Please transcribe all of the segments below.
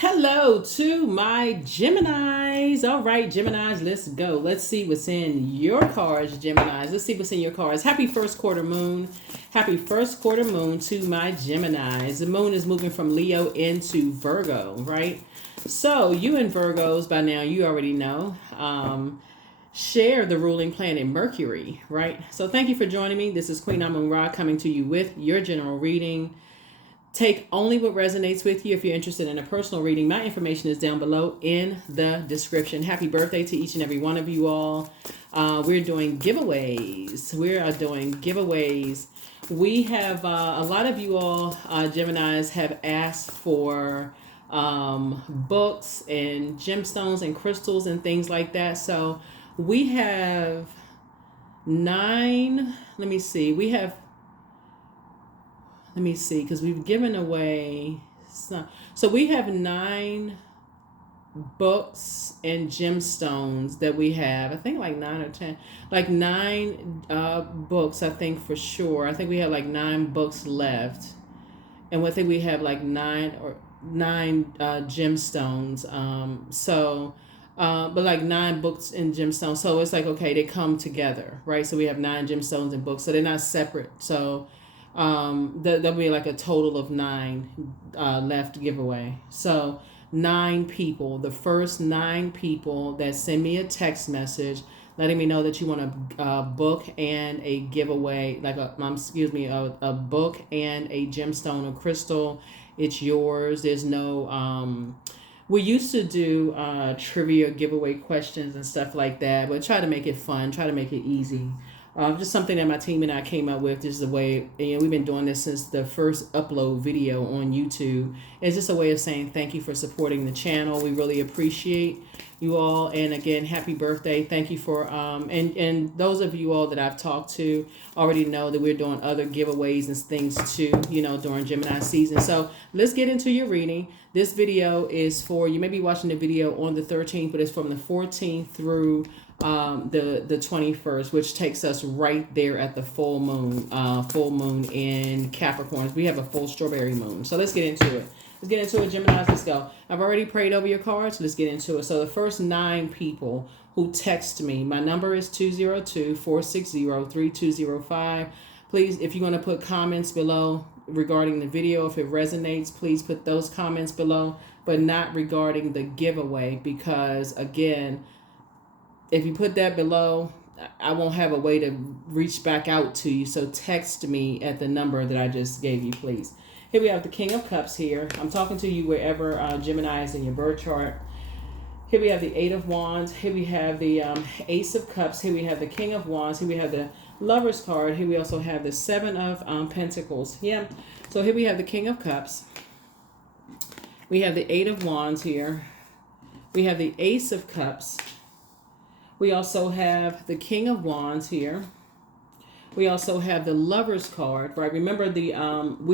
Hello to my Geminis. All right, Geminis, let's go. Let's see what's in your cards, Geminis. Let's see what's in your cards. Happy first quarter moon. Happy first quarter moon to my Geminis. The moon is moving from Leo into Virgo, right? So, you and Virgos, by now, you already know, share the ruling planet Mercury, right? So, thank you for joining me. This is Queen Amun Ra coming to you with your general reading. Take only what resonates with you. If you're interested in a personal reading, my information is down below in the description. Happy birthday to each and every one of you all. We're doing giveaways. We are doing giveaways. We have a lot of you all, Geminis, have asked for books and gemstones and crystals and things like that. So we have 9. Let me see, because we've given away some. So we have 9 books and gemstones that we have. I think like 9 or 10, like 9 books. I think for sure. I think we have like 9 books left, and I think we have like 9 gemstones. But like 9 books and gemstones. So it's like, okay, they come together, right? So we have 9 gemstones and books, so they're not separate. So there'll be like a total of 9 left giveaway. So 9 people, the first 9 people that send me a text message letting me know that you want a book and a giveaway, like a book and a gemstone or crystal, it's yours. There's no we used to do trivia giveaway questions and stuff like that, but try to make it fun, try to make it easy. Just something that my team and I came up with. This is a way, we've been doing this since the first upload video on YouTube. It's just a way of saying thank you for supporting the channel. We really appreciate you all. And again, happy birthday. Thank you for, and those of you all that I've talked to already know that we're doing other giveaways and things too, during Gemini season. So let's get into your reading. This video is for, you may be watching the video on the 13th, but it's from the 14th through the 21st, which takes us right there at the full moon in Capricorn. We have a full strawberry moon. So let's get into it. Let's get into it, Gemini. Let's go. I've already prayed over your cards. Let's get into it. So the first 9 people who text me, my number is 202-460-3205. Please, if you're going to put comments below regarding the video, if it resonates, please put those comments below, but not regarding the giveaway, because again, if you put that below, I won't have a way to reach back out to you. So text me at the number that I just gave you, please. Here we have the King of Cups here. I'm talking to you wherever Gemini is in your birth chart. Here we have the 8 of Wands. Here we have the Ace of Cups. Here we have the King of Wands. Here we have the Lover's card. Here we also have the 7 of Pentacles. Yeah. So here we have the King of Cups. We have the 8 of Wands here. We have the Ace of Cups. We also have the King of Wands here. We also have the Lover's card, right? Remember we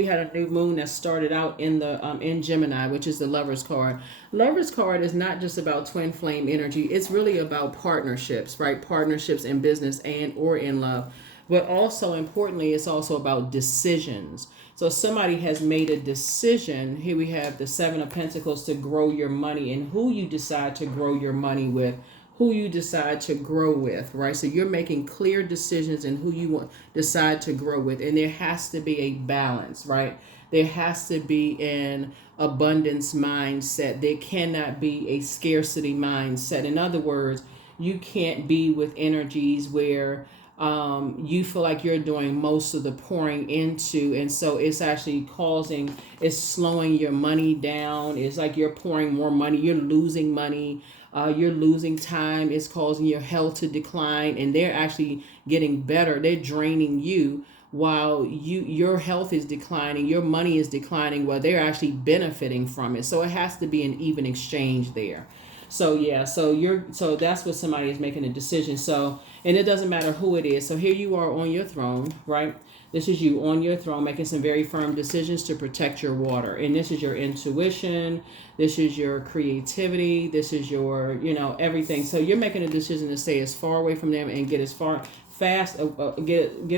had a new moon that started out in the in Gemini, which is the Lover's card. Lover's card is not just about twin flame energy. It's really about partnerships, right? Partnerships in business and or in love. But also importantly, it's also about decisions. So somebody has made a decision. Here we have the 7 of Pentacles to grow your money, and who you decide to grow your money with, who you decide to grow with, right? So you're making clear decisions in who you decide to grow with. And there has to be a balance, right? There has to be an abundance mindset. There cannot be a scarcity mindset. In other words, you can't be with energies where you feel like you're doing most of the pouring into, and so it's actually it's slowing your money down. It's like you're pouring more money, you're losing money, you're losing time. It's causing your health to decline, and they're actually getting better. They're draining you while your health is declining, your money is declining, while they're actually benefiting from it. So it has to be an even exchange there. So yeah, so that's what somebody is making a decision. So, and it doesn't matter who it is. So here you are on your throne, right? This is you on your throne making some very firm decisions to protect your water. And this is your intuition. This is your creativity. This is your, everything. So you're making a decision to stay as far away from them and get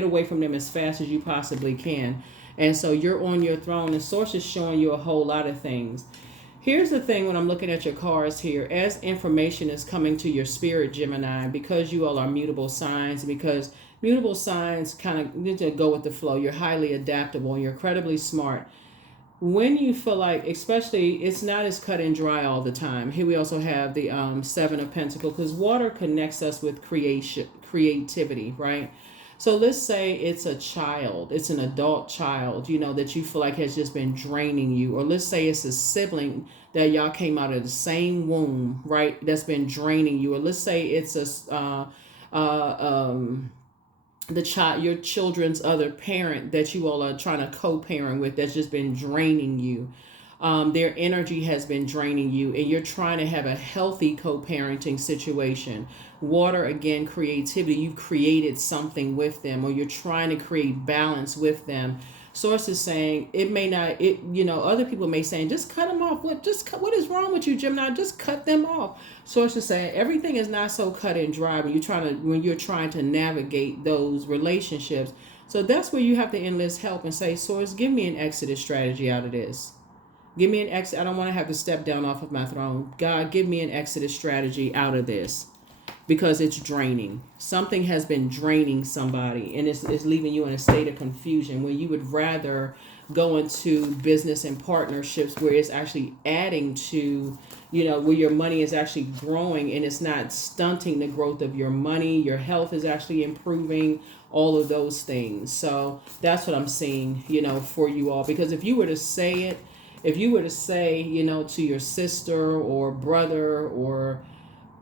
away from them as fast as you possibly can. And so you're on your throne, and Source is showing you a whole lot of things. Here's the thing when I'm looking at your cards here, as information is coming to your spirit, Gemini, because you all are mutable signs, because mutable signs kind of need to go with the flow. You're highly adaptable and you're incredibly smart. When you feel like, especially, it's not as cut and dry all the time. Here we also have the Seven of Pentacles, because water connects us with creativity, right? So let's say it's a child, it's an adult child, that you feel like has just been draining you. Or let's say it's a sibling that y'all came out of the same womb, right? That's been draining you. Or let's say it's your children's other parent that you all are trying to co-parent with, that's just been draining you. Their energy has been draining you, and you're trying to have a healthy co-parenting situation. Water, again, creativity. You've created something with them, or you're trying to create balance with them. Source is saying it may not, other people may say, just cut them off. What is wrong with you, Gemini? Just cut them off. Source is saying everything is not so cut and dry when you're trying to navigate those relationships. So that's where you have to enlist help and say, Source, give me an exit strategy out of this. Give me an exit. I don't want to have to step down off of my throne. God, give me an exit strategy out of this, because it's draining. Something has been draining somebody, and it's leaving you in a state of confusion when you would rather go into business and partnerships where it's actually adding to, where your money is actually growing and it's not stunting the growth of your money. Your health is actually improving, all of those things. So that's what I'm seeing, for you all. Because if you were to say, to your sister or brother or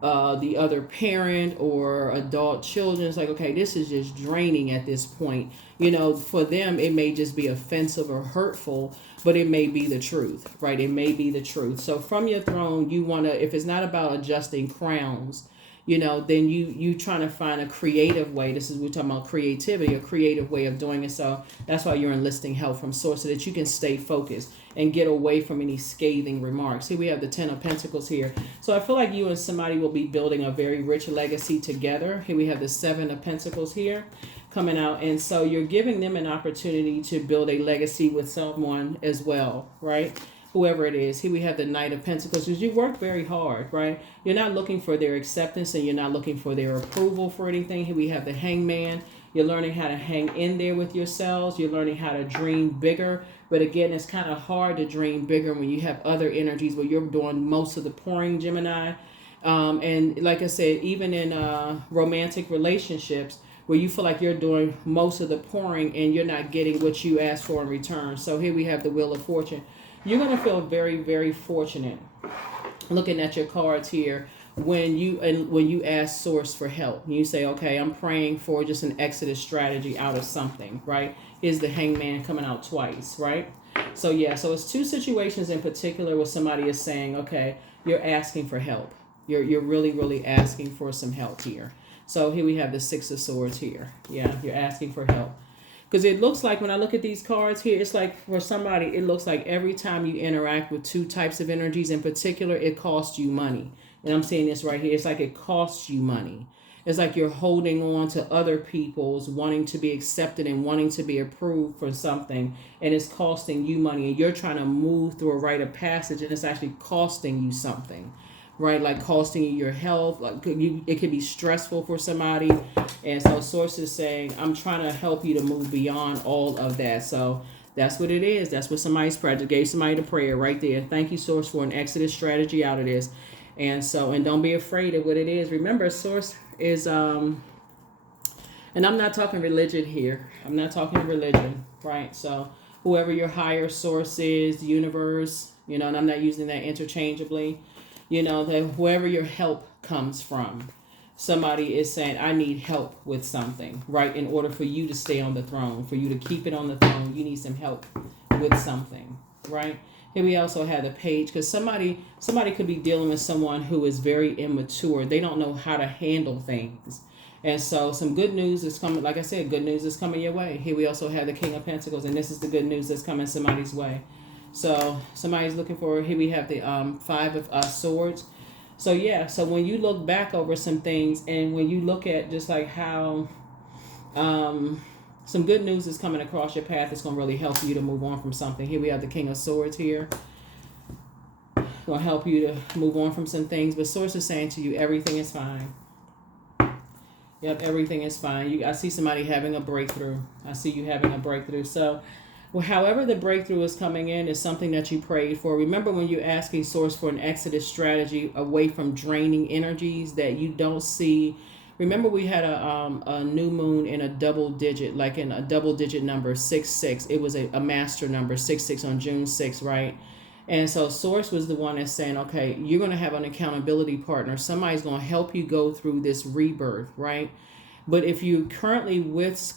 the other parent or adult children, it's like, okay, this is just draining at this point. For them, it may just be offensive or hurtful, but it may be the truth, right? It may be the truth. So from your throne, you want to, if it's not about adjusting crowns, then you trying to find a creative way. We're talking about creativity, a creative way of doing it. So that's why you're enlisting help from Source, so that you can stay focused and get away from any scathing remarks. Here we have the Ten of Pentacles here. So I feel like you and somebody will be building a very rich legacy together. Here we have the Seven of Pentacles here coming out. And so you're giving them an opportunity to build a legacy with someone as well, right? Whoever it is. Here we have the Knight of Pentacles, because you work very hard, right? You're not looking for their acceptance and you're not looking for their approval for anything. Here we have the Hangman. You're learning how to hang in there with yourselves. You're learning how to dream bigger. But again, it's kind of hard to dream bigger when you have other energies where you're doing most of the pouring, Gemini. And like I said, even in romantic relationships, where you feel like you're doing most of the pouring and you're not getting what you asked for in return. So here we have the Wheel of Fortune. You're going to feel very, very fortunate looking at your cards here when you ask Source for help. You say, okay, I'm praying for just an exodus strategy out of something, right? Is the Hangman coming out twice, right? So yeah, so it's two situations in particular where somebody is saying, okay, you're asking for help. You're really, really asking for some help here. So here we have the Six of Swords here. Yeah, you're asking for help. Because it looks like when I look at these cards here, it's like for somebody, it looks like every time you interact with two types of energies in particular, it costs you money. And I'm saying this right here. It's like it costs you money. It's like you're holding on to other people's wanting to be accepted and wanting to be approved for something. And it's costing you money. And you're trying to move through a rite of passage and it's actually costing you something. Right, like costing you your health. Like it could be stressful for somebody, and so Source is saying, "I'm trying to help you to move beyond all of that." So that's what it is. That's what somebody's prayer gave somebody the prayer right there. Thank you, Source, for an exodus strategy out of this. And don't be afraid of what it is. Remember, Source is and I'm not talking religion here. I'm not talking religion, right? So whoever your higher source is, the universe, and I'm not using that interchangeably. That whoever your help comes from, somebody is saying, I need help with something, right? In order for you to stay on the throne, for you to keep it on the throne, you need some help with something, right? Here we also have the Page, because somebody could be dealing with someone who is very immature. They don't know how to handle things. And so some good news is coming. Like I said, good news is coming your way. Here we also have the King of Pentacles, and this is the good news that's coming somebody's way. So somebody's looking for, here we have the Five of Swords. So yeah, so when you look back over some things and when you look at just like how some good news is coming across your path, it's going to really help you to move on from something. Here we have the King of Swords here. Gonna help you to move on from some things. But Source is saying to you, everything is fine. Yep, everything is fine. I see somebody having a breakthrough. I see you having a breakthrough. So, well, however the breakthrough is coming in is something that you prayed for. Remember when you're asking Source for an exodus strategy away from draining energies that you don't see. Remember we had a new moon in a double digit, like in a double digit number, 6-6. It was a master number, 6-6 on June 6th, right? And so Source was the one that's saying, okay, you're going to have an accountability partner. Somebody's going to help you go through this rebirth, right? But if you currently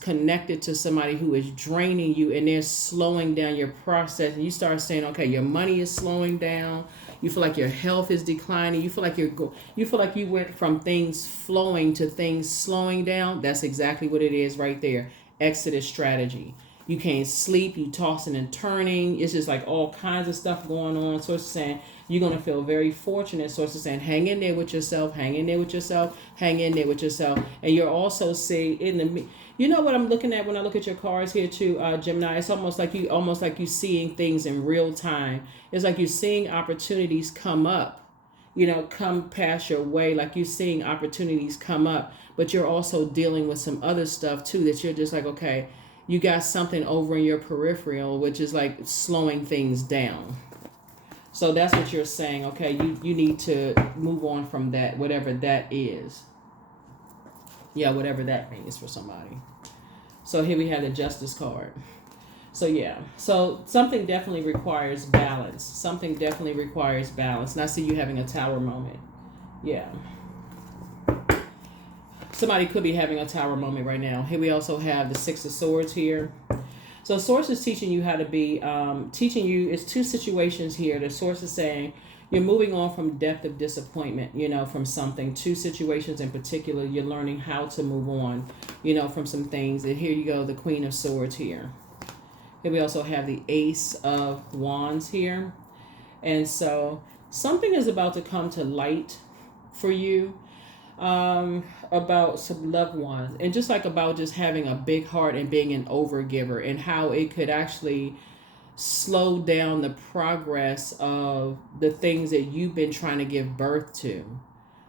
connected to somebody who is draining you and they're slowing down your process, and you start saying, okay, your money is slowing down, you feel like your health is declining, you feel like you feel like you went from things flowing to things slowing down, that's exactly what it is right there. Exodus strategy. You can't sleep, you tossing and turning. It's just like all kinds of stuff going on. Source is saying you're going to feel very fortunate. Source is saying hang in there with yourself, hang in there with yourself, hang in there with yourself. And you're also seeing in the, you know what I'm looking at when I look at your cards here too, Gemini? It's almost like you seeing things in real time. It's like you're seeing opportunities come up, come past your way. Like you're seeing opportunities come up, but you're also dealing with some other stuff too that you're just like, okay, you got something over in your peripheral, which is like slowing things down. So that's what you're saying. Okay, you need to move on from that, whatever that is. Yeah, whatever that means for somebody. So here we have the Justice card. So yeah, so something definitely requires balance. Something definitely requires balance. And I see you having a tower moment. Yeah. Somebody could be having a tower moment right now. Here we also have the Six of Swords here. So Source is teaching you how to be, it's two situations here. The Source is saying you're moving on from depth of disappointment, from something. Two situations in particular, you're learning how to move on, from some things. And here you go, the Queen of Swords here. Here we also have the Ace of Wands here. And so something is about to come to light for you. About some loved ones, and just like about just having a big heart and being an overgiver, and how it could actually slow down the progress of the things that you've been trying to give birth to.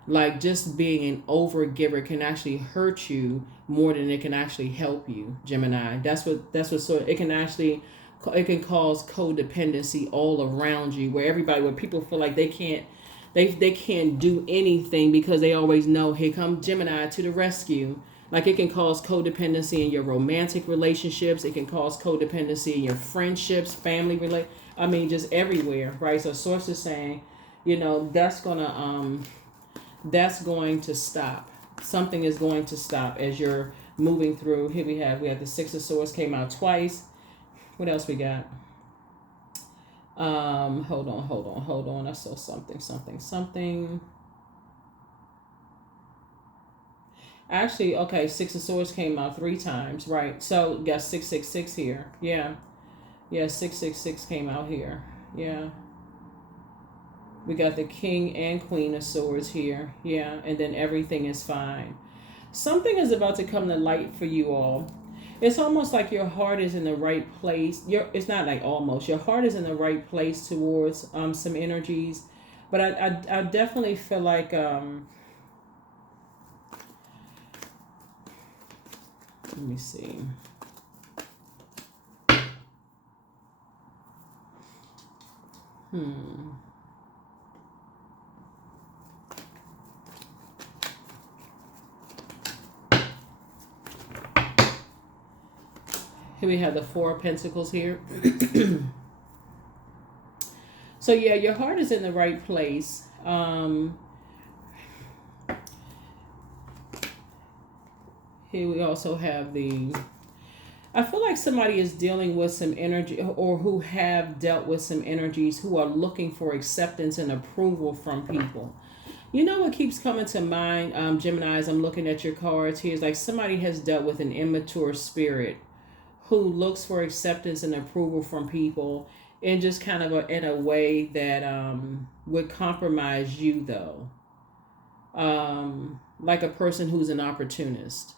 Like just being an overgiver can actually hurt you more than it can actually help you, Gemini. That's what sort of, it can cause codependency all around you, where people feel like they can't do anything because they always know, here come Gemini to the rescue. Like it can cause codependency in your romantic relationships. It can cause codependency in your friendships, family just everywhere, right? So Source is saying, that's going to stop. Something is going to stop as you're moving through. Here we have the Six of Swords came out twice. What else we got? Hold on. I saw something. Actually, okay, Six of Swords came out 3 times, right? So we got 666 here. Yeah. Yeah, 666 came out here. Yeah. We got the King and Queen of Swords here. Yeah, and then everything is fine. Something is about to come to light for you all. It's almost like your heart is in the right place. It's not like almost. Your heart is in the right place towards some energies. But I definitely feel like... let me see. Here we have the Four of Pentacles here. So yeah, your heart is in the right place. Here we also have I feel like somebody is dealing with some energy, or who have dealt with some energies, who are looking for acceptance and approval from people. You know what keeps coming to mind, Gemini, as I'm looking at your cards here, is like somebody has dealt with an immature spirit who looks for acceptance and approval from people in just kind of in a way that would compromise you, though. Like a person who's an opportunist.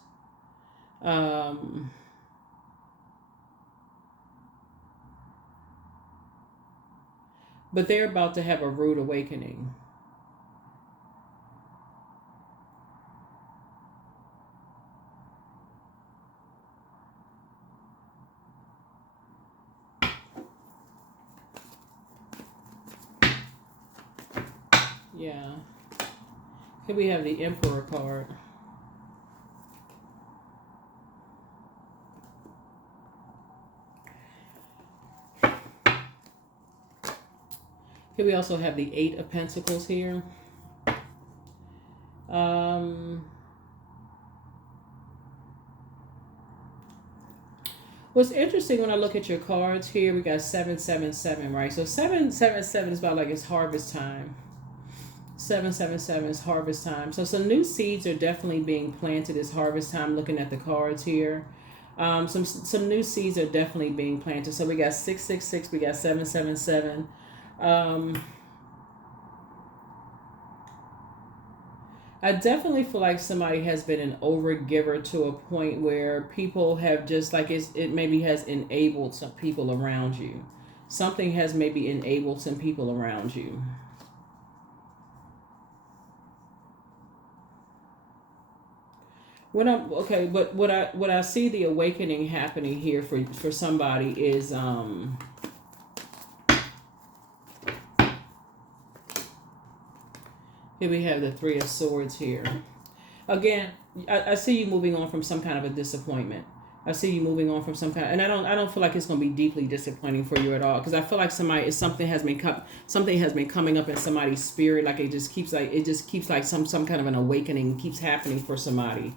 but they're about to have a rude awakening. Yeah. Here we have the Emperor card. Here we also have the Eight of Pentacles here. What's interesting when I look at your cards here, we got 777, right? So 777 is about like it's harvest time. 777 is harvest time. So some new seeds are definitely being planted. It's harvest time. Looking at the cards here, some new seeds are definitely being planted. So we got 666, we got 777. I definitely feel like somebody has been an overgiver to a point where people have just like it maybe has enabled some people around you. Something has maybe enabled some people around you. But what I see the awakening happening here for somebody is here we have the Three of Swords here. Again, I see you moving on from some kind of a disappointment. I see you moving on from some kind, and I don't feel like it's going to be deeply disappointing for you at all, because I feel like something has been coming up in somebody's spirit, like it just keeps like some kind of an awakening keeps happening for somebody.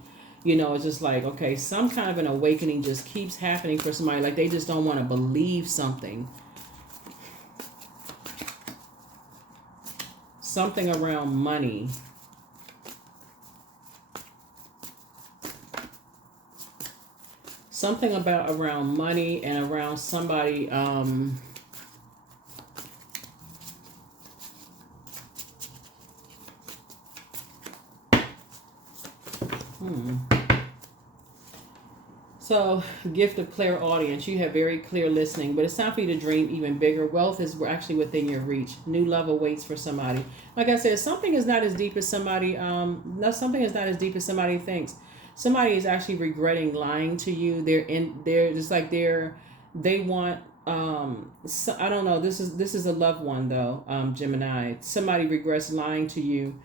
It's just like, okay, some kind of an awakening just keeps happening for somebody, like they just don't want to believe something. Something around money. Something around money and around somebody. So, gift of clairaudience. You have very clear listening, but it's time for you to dream even bigger. Wealth is actually within your reach. New love awaits for somebody. Like I said, something is not as deep as somebody. No, something is not as deep as somebody thinks. Somebody is actually regretting lying to you. They're just like they want. So, I don't know. This is a loved one though. Gemini. Somebody regrets lying to you,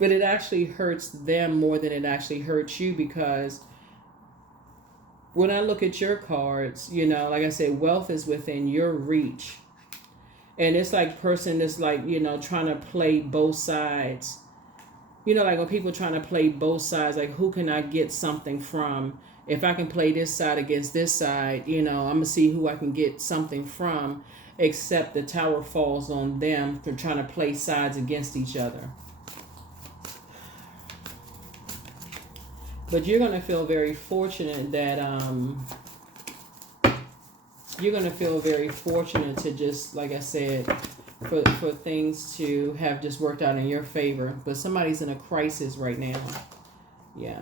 but it actually hurts them more than it actually hurts you, because when I look at your cards, like I said, wealth is within your reach. And it's like person that's like, trying to play both sides. Like when people trying to play both sides, like who can I get something from? If I can play this side against this side, I'm going to see who I can get something from, except the tower falls on them for trying to play sides against each other. But you're going to feel very fortunate that you're going to feel very fortunate to just, like I said, for things to have just worked out in your favor. But somebody's in a crisis right now. Yeah.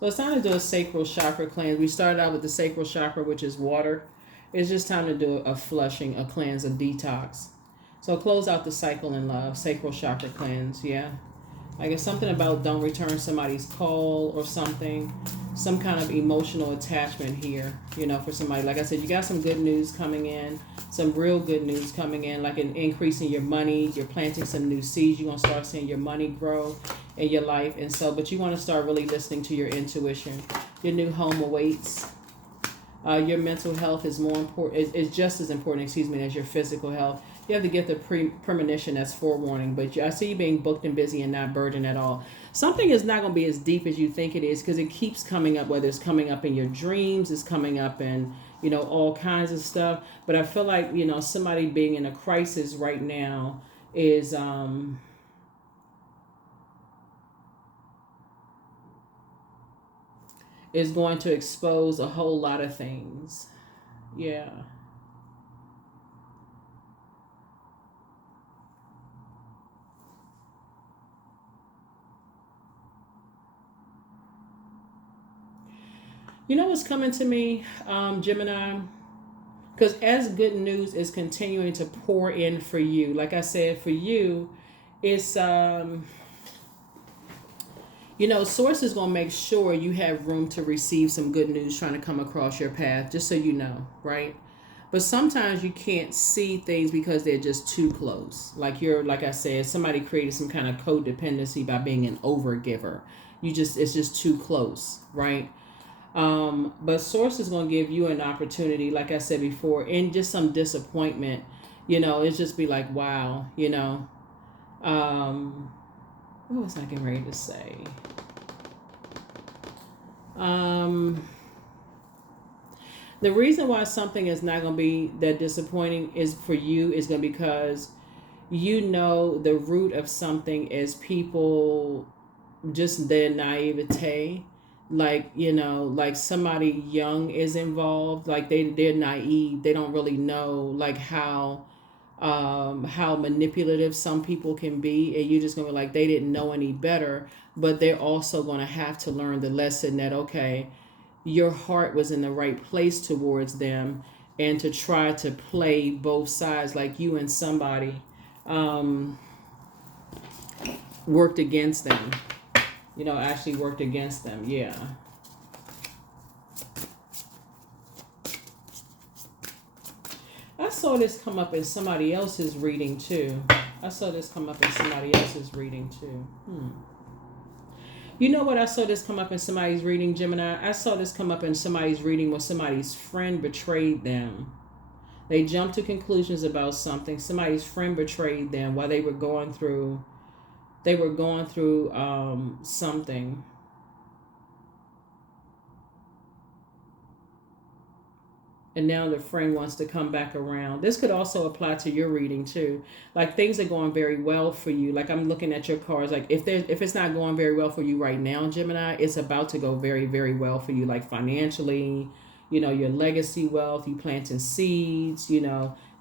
So it's time to do a sacral chakra cleanse. We started out with the sacral chakra, which is water. It's just time to do a flushing, a cleanse, a detox. So close out the cycle in love, sacral chakra cleanse. Yeah. Like it's something about don't return somebody's call or something. Some kind of emotional attachment here, for somebody. Like I said, you got some good news coming in. Some real good news coming in, like an increase in your money. You're planting some new seeds. You're going to start seeing your money grow in your life. And so, but you want to start really listening to your intuition. Your new home awaits. Your mental health is more important. Is just as important, as your physical health. You have to get the premonition as forewarning, but I see you being booked and busy and not burdened at all. Something is not going to be as deep as you think it is, because it keeps coming up, whether it's coming up in your dreams, it's coming up in, all kinds of stuff. But I feel like, somebody being in a crisis right now is going to expose a whole lot of things. Yeah. You know what's coming to me, Gemini? Because as good news is continuing to pour in for you, like I said, for you, it's source is going to make sure you have room to receive some good news trying to come across your path, just so you know, right? But sometimes you can't see things because they're just too close. Like I said, somebody created some kind of codependency by being an overgiver. It's just too close, right? But source is going to give you an opportunity, like I said before, and just some disappointment. It's just be like, wow, what was I getting ready to say? The reason why something is not going to be that disappointing is for you is going to be because the root of something is people, just their naivete. Like somebody young is involved, like they're naive, they don't really know like how manipulative some people can be, and you're just gonna be like, they didn't know any better. But they're also gonna have to learn the lesson that, okay, your heart was in the right place towards them, and to try to play both sides, like you and somebody worked against them, actually worked against them. Yeah. I saw this come up in somebody else's reading too. You know what? I saw this come up in somebody's reading, Gemini. I saw this come up in somebody's reading where somebody's friend betrayed them. They jumped to conclusions about something. Somebody's friend betrayed them while they were going through something. And now the friend wants to come back around. This could also apply to your reading too. Like things are going very well for you. Like I'm looking at your cards. Like if it's not going very well for you right now, Gemini, it's about to go very, very well for you. Like financially, your legacy wealth, you planting seeds,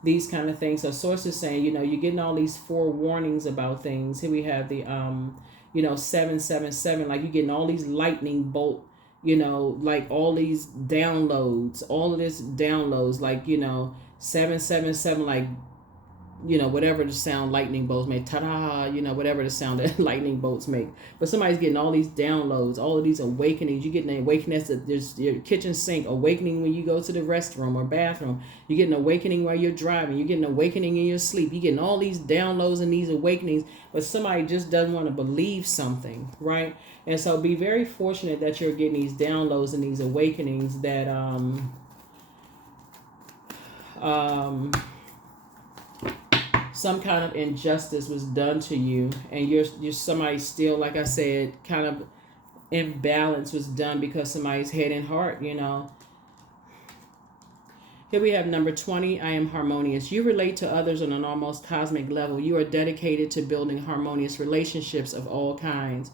these kind of things. So source is saying, you're getting all these forewarnings about things. Here we have the 777. Like you're getting all these lightning bolt, like all these downloads, all of this downloads, like 777, like whatever the sound lightning bolts make, ta-da, whatever the sound that lightning bolts make. But somebody's getting all these downloads, all of these awakenings. You're getting an awakening at your kitchen sink, awakening when you go to the restroom or bathroom. You're getting an awakening while you're driving. You're getting an awakening in your sleep. You're getting all these downloads and these awakenings, but somebody just doesn't want to believe something, right? And so be very fortunate that you're getting these downloads and these awakenings that some kind of injustice was done to you, and you're somebody still, like I said, kind of imbalance was done because somebody's head and heart, Here we have number 20. I am harmonious. You relate to others on an almost cosmic level. You are dedicated to building harmonious relationships of all kinds.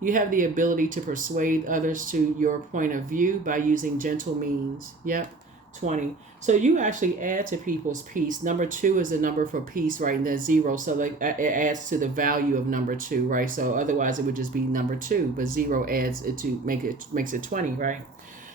You have the ability to persuade others to your point of view by using gentle means. Yep. 20. So you actually add to people's peace. Number 2 is a number for peace, right? And that's 0. So like it adds to the value of number 2, right? So otherwise it would just be number 2, but 0 adds it to makes it 20, right?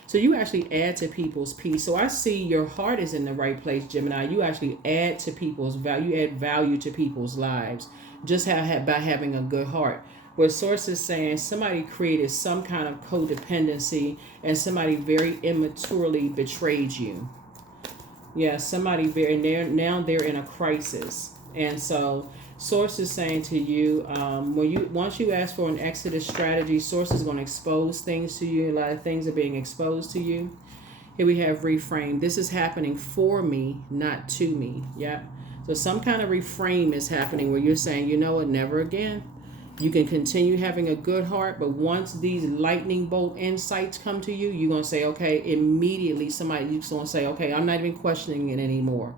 So you actually add to people's peace. So I see your heart is in the right place, Gemini. You actually add to people's value. You add value to people's lives just by having a good heart. Where source is saying somebody created some kind of codependency and somebody very immaturely betrayed you. Yeah, somebody now they're in a crisis. And so source is saying to you, once you ask for an exodus strategy, source is going to expose things to you. A lot of things are being exposed to you. Here we have reframe. This is happening for me, not to me. Yeah. So some kind of reframe is happening where you're saying, never again. You can continue having a good heart, but once these lightning bolt insights come to you, you're going to say, okay, immediately somebody's going to say, okay, I'm not even questioning it anymore.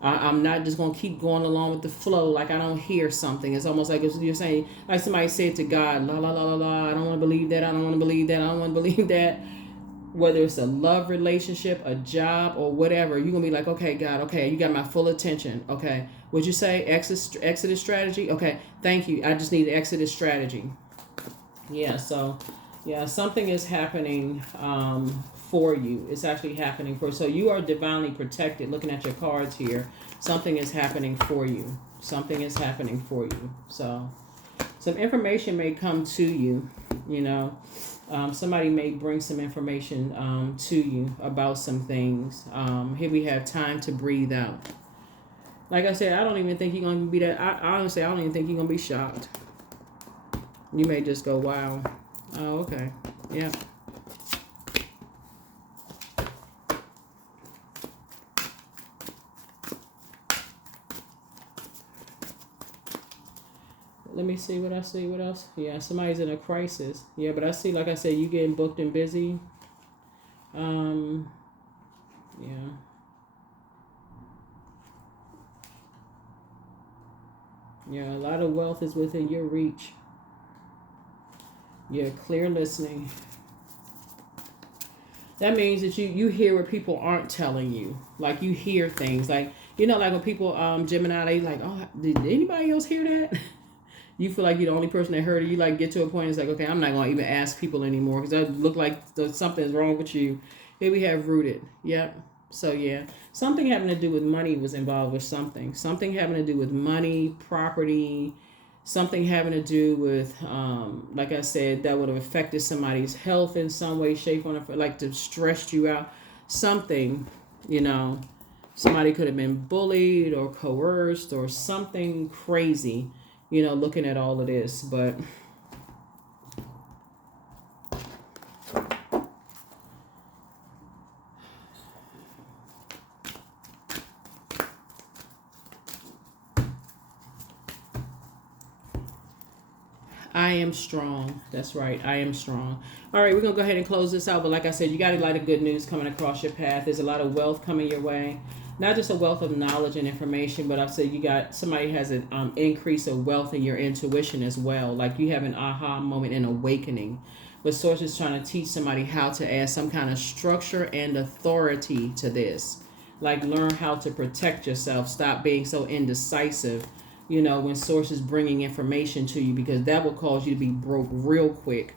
I'm not just going to keep going along with the flow like I don't hear something. It's almost like you're saying, like somebody said to God, la, la, la, la, la, I don't want to believe that, I don't want to believe that, I don't want to believe that. Whether it's a love relationship, a job, or whatever, you're going to be like, okay, God, okay, you got my full attention. Okay. Would you say exodus strategy? Okay. Thank you. I just need an exodus strategy. Yeah. So, yeah, something is happening for you. It's actually happening for you. So you are divinely protected. Looking at your cards here, something is happening for you. Something is happening for you. So some information may come to you, you know. Somebody may bring some information to you about some things. Here we have time to breathe out. Like I said, I don't even think you're going to be that. Honestly, I don't even think you're going to be shocked. You may just go, wow. Oh, okay. Yeah. Let me see what I see. What else? Yeah, somebody's in a crisis. Yeah, but I see, like I said, you getting booked and busy. Yeah. Yeah, a lot of wealth is within your reach. Yeah, clear listening. That means that you hear what people aren't telling you. Like you hear things. Like, you know, like when people, Gemini, they like, oh, did anybody else hear that? You feel like you're the only person that heard it. You like get to a point, it's like, okay, I'm not going to even ask people anymore because that look like something's wrong with you. Here we have rooted. Yep. So, yeah. Something having to do with money was involved with something. Something having to do with money, property, something having to do with, like I said, that would have affected somebody's health in some way, shape, or form, like to stress you out. Something, you know, somebody could have been bullied or coerced or something crazy, you know, looking at all of this. But I am strong. That's right. I am strong. All right, we're going to go ahead and close this out. But like I said, you got a lot of good news coming across your path. There's a lot of wealth coming your way. Not just a wealth of knowledge and information, but I've said you got somebody has an increase of wealth in your intuition as well. Like you have an aha moment, an awakening. But Source is trying to teach somebody how to add some kind of structure and authority to this. Like learn how to protect yourself. Stop being so indecisive, you know, when Source is bringing information to you, because that will cause you to be broke real quick.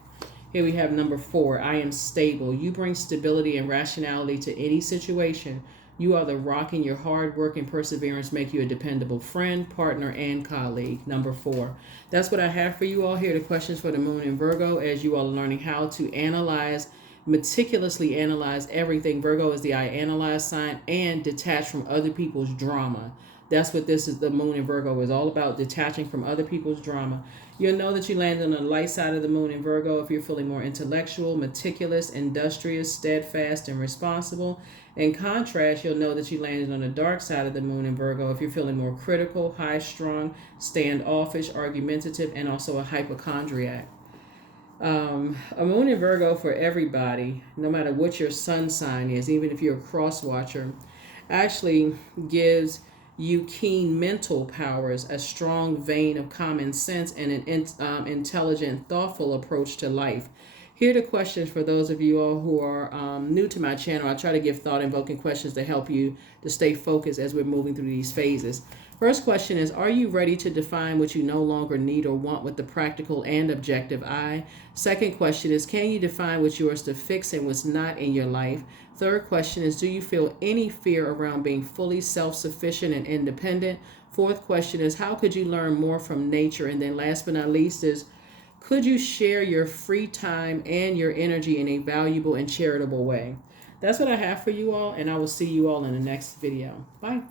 Here we have number 4. I am stable. You bring stability and rationality to any situation. You are the rock, and your hard work and perseverance make you a dependable friend, partner, and colleague. Number 4. That's what I have for you all here. The questions for the Moon in Virgo, as you all are learning how to analyze, meticulously analyze everything. Virgo is the I analyze sign, and detach from other people's drama. That's what this is. The Moon in Virgo is all about, detaching from other people's drama. You'll know that you landed on the light side of the Moon in Virgo if you're feeling more intellectual, meticulous, industrious, steadfast, and responsible. In contrast, you'll know that you landed on the dark side of the Moon in Virgo if you're feeling more critical, high-strung, standoffish, argumentative, and also a hypochondriac. A Moon in Virgo for everybody, no matter what your sun sign is, even if you're a cross watcher, actually gives you keen mental powers, a strong vein of common sense, and an intelligent, thoughtful approach to life. Here are the questions for those of you all who are new to my channel. I try to give thought-invoking questions to help you to stay focused as we're moving through these phases. First question is, are you ready to define what you no longer need or want with the practical and objective eye? Second question is, can you define what's yours to fix and what's not in your life? Third question is, do you feel any fear around being fully self-sufficient and independent? Fourth question is, how could you learn more from nature? And then last but not least is, could you share your free time and your energy in a valuable and charitable way? That's what I have for you all, and I will see you all in the next video. Bye.